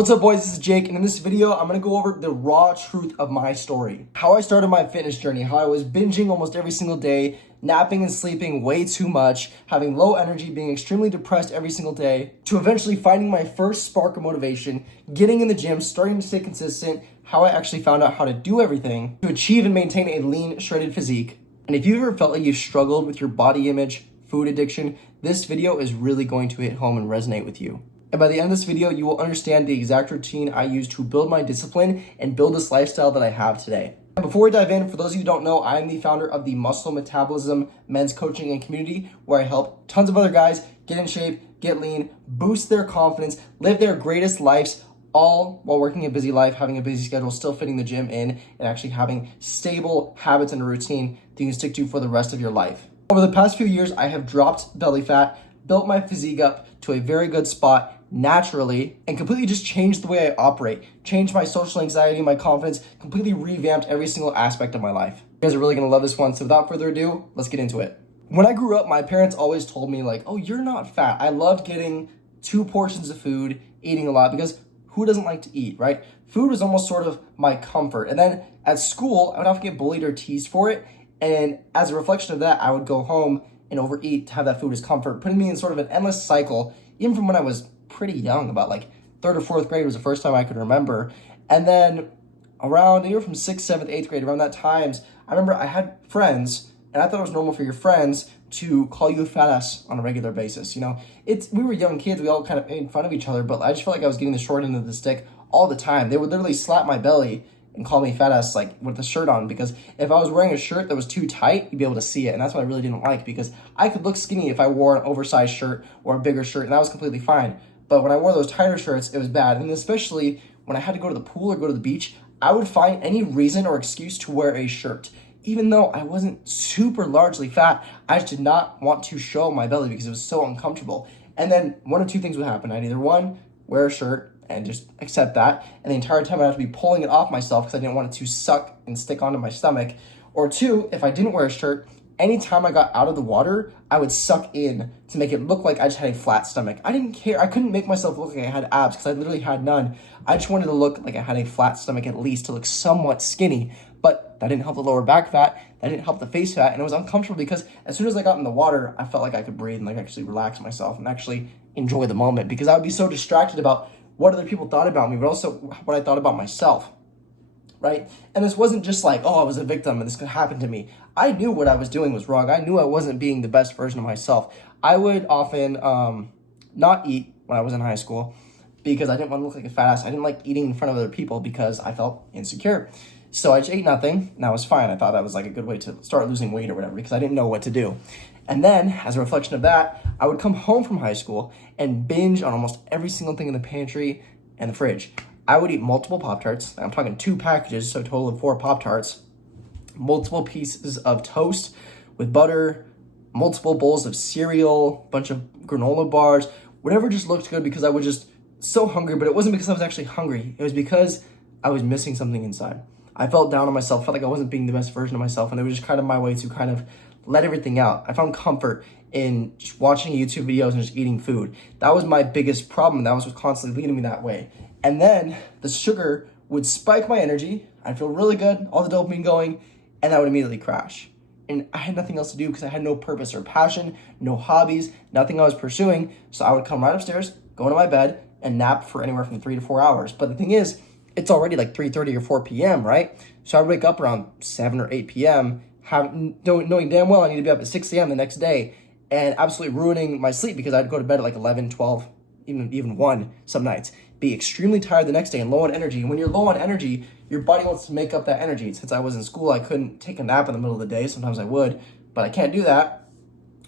What's up, boys? This is Jake, and in this video, I'm gonna go over the raw truth of my story. How I started my fitness journey, how I was binging almost every single day, napping and sleeping way too much, having low energy, being extremely depressed every single day, to eventually finding my first spark of motivation, getting in the gym, starting to stay consistent, how I actually found out how to do everything to achieve and maintain a lean, shredded physique. And if you've ever felt like you've struggled with your body image, food addiction, this video is really going to hit home and resonate with you. And by the end of this video, you will understand the exact routine I use to build my discipline and build this lifestyle that I have today. And before we dive in, for those of you who don't know, I am the founder of the Muscle Metabolism men's coaching and community, where I help tons of other guys get in shape, get lean, boost their confidence, live their greatest lives, all while working a busy life, having a busy schedule, still fitting the gym in, and actually having stable habits and a routine that you can stick to for the rest of your life. Over the past few years, I have dropped belly fat, built my physique up to a very good spot naturally, and completely just changed the way I operate, changed my social anxiety, my confidence, completely revamped every single aspect of my life. You guys are really gonna love this one, so without further ado, let's get into it. When I grew up, my parents always told me like, oh, you're not fat. I loved getting 2 portions of food, eating a lot, because who doesn't like to eat, right? Food was almost sort of my comfort. And then at school, I would often get bullied or teased for it, and as a reflection of that, I would go home and overeat to have that food as comfort, putting me in sort of an endless cycle, even from when I was pretty young, about like 3rd or 4th grade was the first time I could remember. And then around anywhere from 6th, 7th, 8th grade, around that times, I remember I had friends, and I thought it was normal for your friends to call you a fat ass on a regular basis. You know, we were young kids, we all kind of made fun of each other, but I just felt like I was getting the short end of the stick all the time. They would literally slap my belly and call me fat ass, like with the shirt on, because if I was wearing a shirt that was too tight, you'd be able to see it. And that's what I really didn't like, because I could look skinny if I wore an oversized shirt or a bigger shirt, and that was completely fine. But when I wore those tighter shirts, it was bad. And especially when I had to go to the pool or go to the beach, I would find any reason or excuse to wear a shirt. Even though I wasn't super largely fat, I just did not want to show my belly because it was so uncomfortable. And then one of 2 things would happen. I'd either, 1, wear a shirt and just accept that, and the entire time I'd have to be pulling it off myself because I didn't want it to suck and stick onto my stomach. Or 2, if I didn't wear a shirt, anytime I got out of the water, I would suck in to make it look like I just had a flat stomach. I didn't care. I couldn't make myself look like I had abs because I literally had none. I just wanted to look like I had a flat stomach, at least to look somewhat skinny. But that didn't help the lower back fat. That didn't help the face fat. And it was uncomfortable because as soon as I got in the water, I felt like I could breathe and like actually relax myself and actually enjoy the moment, because I would be so distracted about what other people thought about me, but also what I thought about myself. Right? And this wasn't just like, oh, I was a victim and this could happen to me. I knew what I was doing was wrong. I knew I wasn't being the best version of myself. I would often not eat when I was in high school because I didn't want to look like a fat ass. I didn't like eating in front of other people because I felt insecure. So I just ate nothing, and that was fine. I thought that was like a good way to start losing weight or whatever, because I didn't know what to do. And then, as a reflection of that, I would come home from high school and binge on almost every single thing in the pantry and the fridge. I would eat multiple Pop-Tarts. I'm talking 2 packages, so a total of 4 Pop-Tarts, multiple pieces of toast with butter, multiple bowls of cereal, a bunch of granola bars, whatever just looked good, because I was just so hungry. But it wasn't because I was actually hungry. It was because I was missing something inside. I felt down on myself, felt like I wasn't being the best version of myself, and it was just kind of my way to kind of let everything out. I found comfort in just watching YouTube videos and just eating food. That was my biggest problem. That was what constantly leading me that way. And then the sugar would spike my energy. I'd feel really good, all the dopamine going, and I would immediately crash. And I had nothing else to do because I had no purpose or passion, no hobbies, nothing I was pursuing. So I would come right upstairs, go into my bed, and nap for anywhere from 3 to 4 hours. But the thing is, it's already like 3:30 or 4 p.m., right? So I would wake up around 7 or 8 p.m., knowing damn well I need to be up at 6 a.m. the next day, and absolutely ruining my sleep because I'd go to bed at like 11, 12, even 1 some nights. Be extremely tired the next day and low on energy. And when you're low on energy, your body wants to make up that energy. Since I was in school, I couldn't take a nap in the middle of the day. Sometimes I would, but I can't do that.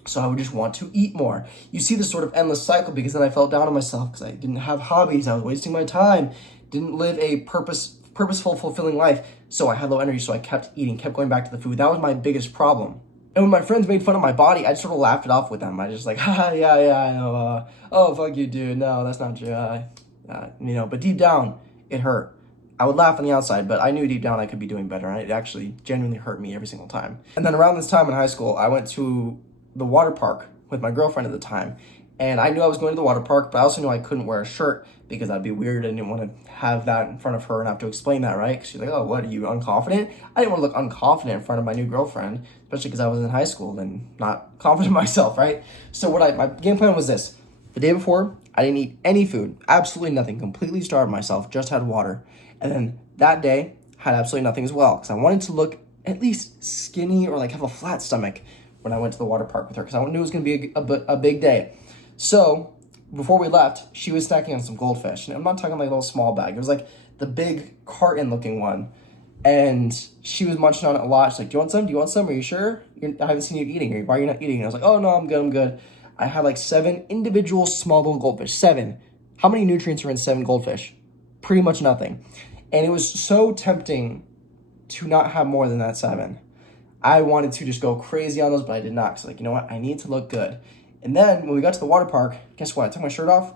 So I would just want to eat more. You see this sort of endless cycle, because then I felt down on myself because I didn't have hobbies. I was wasting my time, didn't live a purposeful, fulfilling life. So I had low energy, so I kept eating, kept going back to the food. That was my biggest problem. And when my friends made fun of my body, I just sort of laughed it off with them. I just like, yeah, I know. Oh, fuck you, dude. No, that's not true. But deep down, it hurt. I would laugh on the outside, but I knew deep down I could be doing better, and it actually genuinely hurt me every single time. And then around this time in high school, I went to the water park with my girlfriend at the time, And I knew I was going to the water park, but I also knew I couldn't wear a shirt because that'd be weird. I didn't want to have that in front of her and have to explain that, right? Because she's like, oh, what, are you unconfident? I didn't want to look unconfident in front of my new girlfriend, especially because I was in high school and not confident in myself, right? So my game plan was this. The day before, I didn't eat any food, absolutely nothing, completely starved myself, just had water. And then that day, had absolutely nothing as well because I wanted to look at least skinny or like have a flat stomach when I went to the water park with her because I knew it was going to be a big day. So before we left, she was snacking on some goldfish. And I'm not talking like a little small bag. It was like the big carton looking one. And she was munching on it a lot. She's like, do you want some? Do you want some? Are you sure? I haven't seen you eating. Why are you not eating? And I was like, oh, no, I'm good. I'm good. I had like 7 individual small little goldfish. 7. How many nutrients are in 7 goldfish? Pretty much nothing. And it was so tempting to not have more than that 7. I wanted to just go crazy on those, but I did not. So like, you know what? I need to look good. And then when we got to the water park, guess what? I took my shirt off.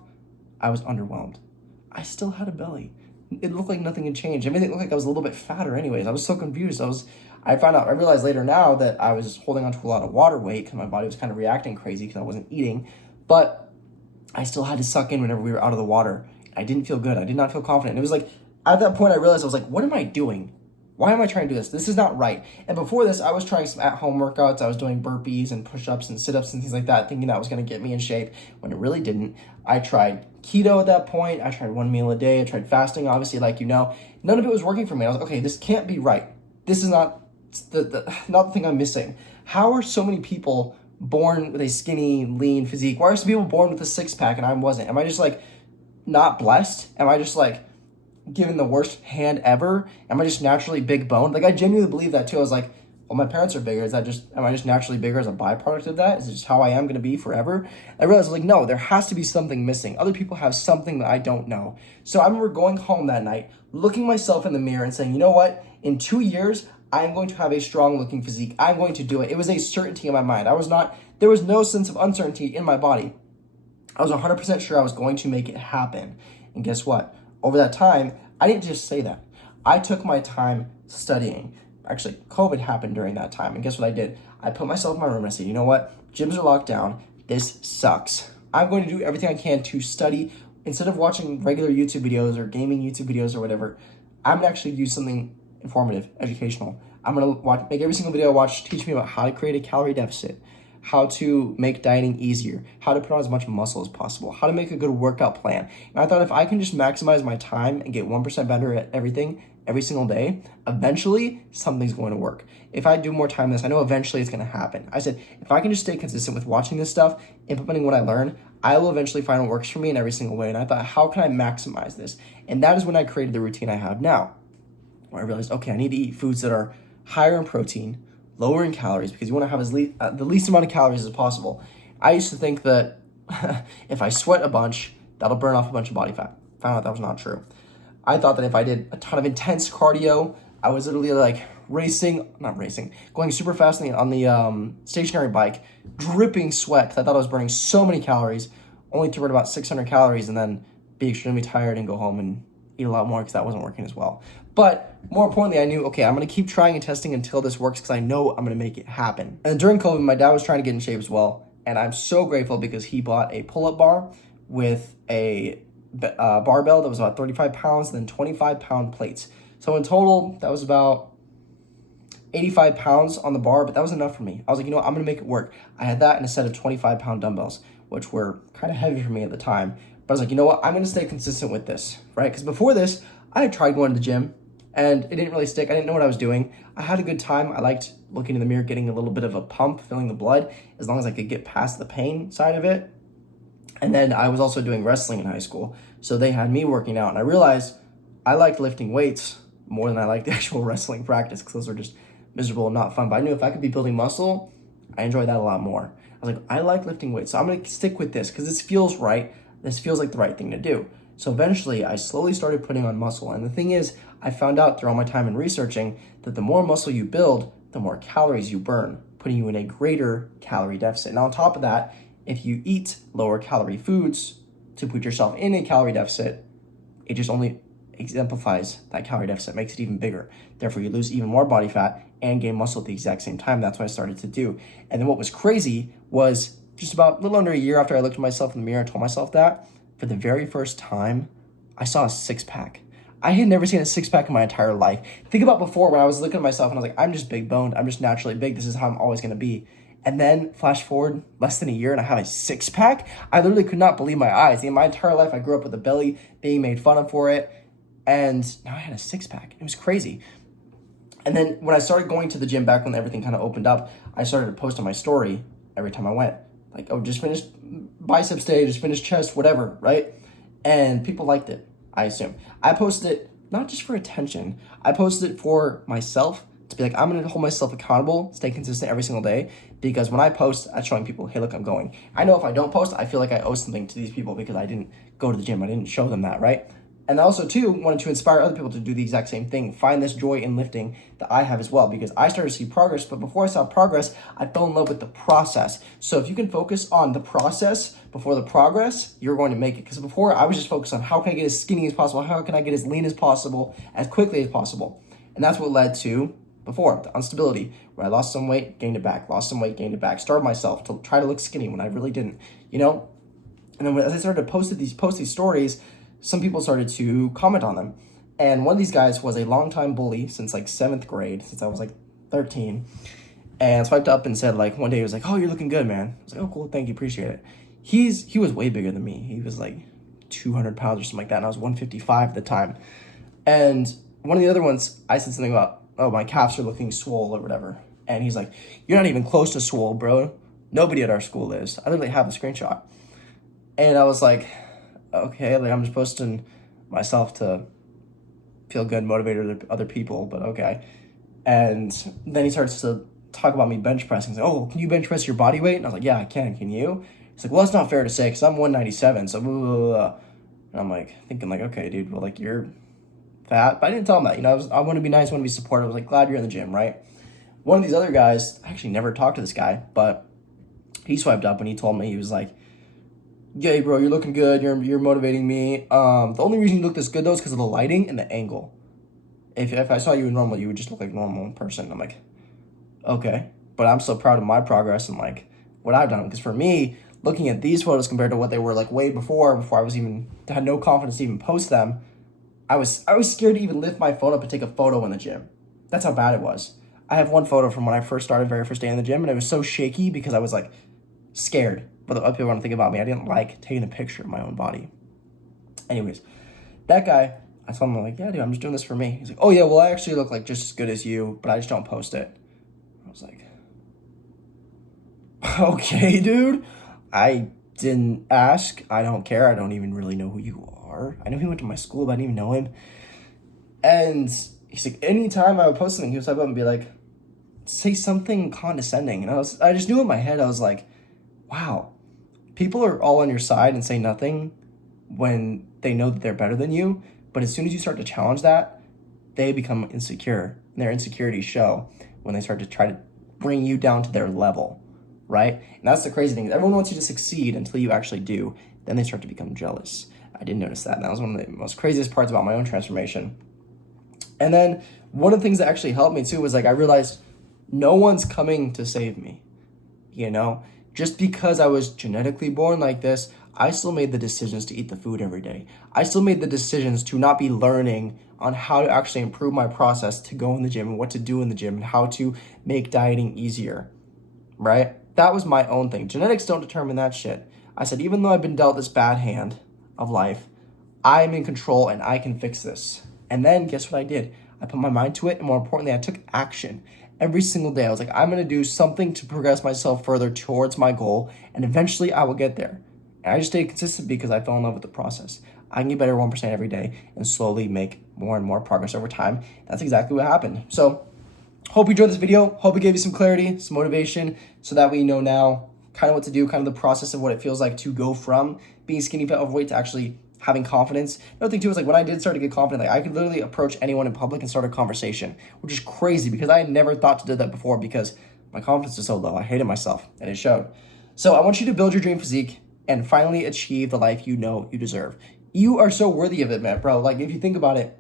I was underwhelmed. I still had a belly. It looked like nothing had changed. Everything looked like I was a little bit fatter anyways. I was so confused. I realized later now that I was holding on to a lot of water weight because my body was kind of reacting crazy because I wasn't eating. But I still had to suck in whenever we were out of the water. I didn't feel good. I did not feel confident. And it was like, at that point I realized, I was like, what am I doing? Why am I trying to do this? This is not right. And before this, I was trying some at-home workouts. I was doing burpees and push-ups and sit-ups and things like that, thinking that was going to get me in shape when it really didn't. I tried keto at that point. I tried 1 meal a day. I tried fasting, obviously, like you know. None of it was working for me. I was like, okay, this can't be right. This is not the thing I'm missing. How are so many people born with a skinny, lean physique? Why are some people born with a six-pack and I wasn't? Am I just like not blessed? Am I just like given the worst hand ever? Am I just naturally big boned? Like I genuinely believe that too. I was like, well, my parents are bigger. Am I just naturally bigger as a byproduct of that? Is it just how I am going to be forever? I realized I was like, no, there has to be something missing. Other people have something that I don't know. So I remember going home that night, looking myself in the mirror and saying, you know what? In 2 years, I'm going to have a strong looking physique. I'm going to do it. It was a certainty in my mind. There was no sense of uncertainty in my body. I was 100% sure I was going to make it happen. And guess what? Over that time, I didn't just say that. I took my time studying. Actually, COVID happened during that time. And guess what I did? I put myself in my room and I said, you know what? Gyms are locked down. This sucks. I'm going to do everything I can to study. Instead of watching regular YouTube videos or gaming YouTube videos or whatever, I'm going to actually use something informative, educational. I'm going to make every single video I watch teach me about how to create a calorie deficit, how to make dieting easier, how to put on as much muscle as possible, how to make a good workout plan. And I thought if I can just maximize my time and get 1% better at everything every single day, eventually something's going to work. If I do more time in this, I know eventually it's going to happen. I said, if I can just stay consistent with watching this stuff, implementing what I learn, I will eventually find what works for me in every single way. And I thought, how can I maximize this? And that is when I created the routine I have now, where I realized, okay, I need to eat foods that are higher in protein, lower in calories, because you want to have the least amount of calories as possible. I used to think that if I sweat a bunch, that'll burn off a bunch of body fat. Found out that was not true. I thought that if I did a ton of intense cardio, I was literally like going super fast on the stationary bike, dripping sweat, because I thought I was burning so many calories, only to burn about 600 calories and then be extremely tired and go home and eat a lot more because that wasn't working as well. But more importantly, I knew, okay, I'm going to keep trying and testing until this works because I know I'm going to make it happen. And during COVID, my dad was trying to get in shape as well. And I'm so grateful because he bought a pull-up bar with a barbell that was about 35 pounds, then 25-pound plates. So in total, that was about 85 pounds on the bar, but that was enough for me. I was like, you know what, I'm going to make it work. I had that and a set of 25-pound dumbbells, which were kind of heavy for me at the time. But I was like, you know what, I'm going to stay consistent with this, right? Because before this, I had tried going to the gym, and it didn't really stick. I didn't know what I was doing. I had a good time. I liked looking in the mirror, getting a little bit of a pump, feeling the blood, as long as I could get past the pain side of it. And then I was also doing wrestling in high school. So they had me working out. And I realized I liked lifting weights more than I liked the actual wrestling practice because those were just miserable and not fun. But I knew if I could be building muscle, I enjoyed that a lot more. I was like, I like lifting weights. So I'm going to stick with this because this feels right. This feels like the right thing to do. So eventually, I slowly started putting on muscle. And the thing is, I found out through all my time in researching that the more muscle you build, the more calories you burn, putting you in a greater calorie deficit. And on top of that, if you eat lower calorie foods to put yourself in a calorie deficit, it just only exemplifies that calorie deficit, makes it even bigger. Therefore, you lose even more body fat and gain muscle at the exact same time. That's what I started to do. And then what was crazy was just about a little under a year after I looked at myself in the mirror and told myself that, for the very first time, I saw a six-pack. I had never seen a six-pack in my entire life. Think about before when I was looking at myself and I was like, I'm just big boned. I'm just naturally big. This is how I'm always going to be. And then flash forward less than a year and I have a six-pack. I literally could not believe my eyes. In my entire life, I grew up with a belly, being made fun of for it. And now I had a six-pack. It was crazy. And then when I started going to the gym back when everything kind of opened up, I started to post on my story every time I went. Like, oh, just finished biceps day, just finished chest, whatever, right? And people liked it, I assume. I posted it not just for attention. I posted it for myself to be like, I'm going to hold myself accountable, stay consistent every single day. Because when I post, I'm showing people, hey, look, I'm going. I know if I don't post, I feel like I owe something to these people because I didn't go to the gym. I didn't show them that, right? And I also, too, wanted to inspire other people to do the exact same thing. Find this joy in lifting that I have as well. Because I started to see progress, but before I saw progress, I fell in love with the process. So if you can focus on the process before the progress, you're going to make it. Because before, I was just focused on how can I get as skinny as possible? How can I get as lean as possible, as quickly as possible? And that's what led to, before, the instability, where I lost some weight, gained it back, lost some weight, gained it back, starved myself to try to look skinny when I really didn't, you know? And then as I started to post these stories, some people started to comment on them. And one of these guys was a longtime bully since like 7th grade, since I was like 13. And swiped up and said, like, one day he was like, oh, you're looking good, man. I was like, oh, cool, thank you, appreciate it. He was way bigger than me. He was like 200 pounds or something like that, and I was 155 at the time. And one of the other ones, I said something about, oh, my calves are looking swole or whatever. And he's like, you're not even close to swole, bro. Nobody at our school is. I literally have a screenshot. And I was like, okay, like I'm just posting myself to feel good, motivated other people, but okay. And then he starts to talk about me bench pressing. He's like, oh, can you bench press your body weight? And I was like, yeah, I can you? He's like, well, that's not fair to say because I'm 197, so blah, blah, blah, blah. And I'm like, thinking like, okay, dude, well, like you're fat. But I didn't tell him that, you know, I want to be nice, I want to be supportive. I was like, glad you're in the gym, right? One of these other guys, I actually never talked to this guy, but he swiped up and he told me, he was like, yay, bro, you're looking good. You're motivating me. The only reason you look this good, though, is because of the lighting and the angle. If I saw you in normal, you would just look like a normal person. I'm like, okay. But I'm so proud of my progress and, like, what I've done. Because for me, looking at these photos compared to what they were, like, way before I was even, had no confidence to even post them, I was scared to even lift my phone up and take a photo in the gym. That's how bad it was. I have one photo from when I first started, very first day in the gym, and it was so shaky because I was, like, scared. But the other people want to think about me. I didn't like taking a picture of my own body. Anyways, that guy, I told him, like, yeah, dude, I'm just doing this for me. He's like, oh, yeah, well, I actually look like just as good as you, but I just don't post it. I was like, okay, dude. I didn't ask. I don't care. I don't even really know who you are. I know he went to my school, but I didn't even know him. And he's like, anytime I would post something, he would type up and be like, say something condescending. And I just knew in my head, I was like, wow. People are all on your side and say nothing when they know that they're better than you. But as soon as you start to challenge that, they become insecure. And their insecurities show when they start to try to bring you down to their level, right? And that's the crazy thing. Everyone wants you to succeed until you actually do. Then they start to become jealous. I did notice that. And that was one of the most craziest parts about my own transformation. And then one of the things that actually helped me too was like I realized no one's coming to save me, you know? Just because I was genetically born like this, I still made the decisions to eat the food every day. I still made the decisions to not be learning on how to actually improve my process to go in the gym and what to do in the gym and how to make dieting easier, right? That was my own thing. Genetics don't determine that shit. I said, even though I've been dealt this bad hand of life, I'm in control and I can fix this. And then guess what I did? I put my mind to it, and more importantly, I took action. Every single day, I was like, I'm going to do something to progress myself further towards my goal, and eventually I will get there. And I just stayed consistent because I fell in love with the process. I can get better 1% every day and slowly make more and more progress over time. That's exactly what happened. So hope you enjoyed this video. Hope it gave you some clarity, some motivation, so that we know now kind of what to do, kind of the process of what it feels like to go from being skinny, fat, overweight to actually having confidence. Another thing too is like when I did start to get confident, like I could literally approach anyone in public and start a conversation, which is crazy because I had never thought to do that before because my confidence is so low. I hated myself and it showed. So I want you to build your dream physique and finally achieve the life you know you deserve. You are so worthy of it, man, bro. Like if you think about it,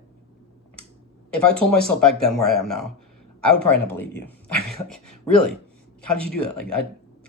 if I told myself back then where I am now, I would probably not believe you. I'd be like, really? How did you do that? Like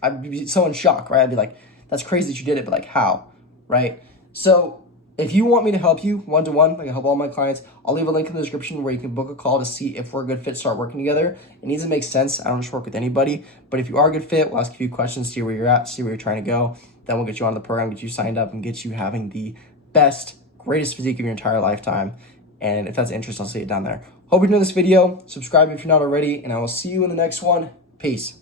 I'd be so in shock, right? I'd be like, that's crazy that you did it, but like how, right? So if you want me to help you one-to-one, like I help all my clients, I'll leave a link in the description where you can book a call to see if we're a good fit, start working together. It needs to make sense. I don't just work with anybody, but if you are a good fit, we'll ask a few questions, see where you're at, see where you're trying to go. Then we'll get you on the program, get you signed up, and get you having the best, greatest physique of your entire lifetime. And if that's interest, I'll see it down there. Hope you're enjoying this video. Subscribe if you're not already, and I will see you in the next one. Peace.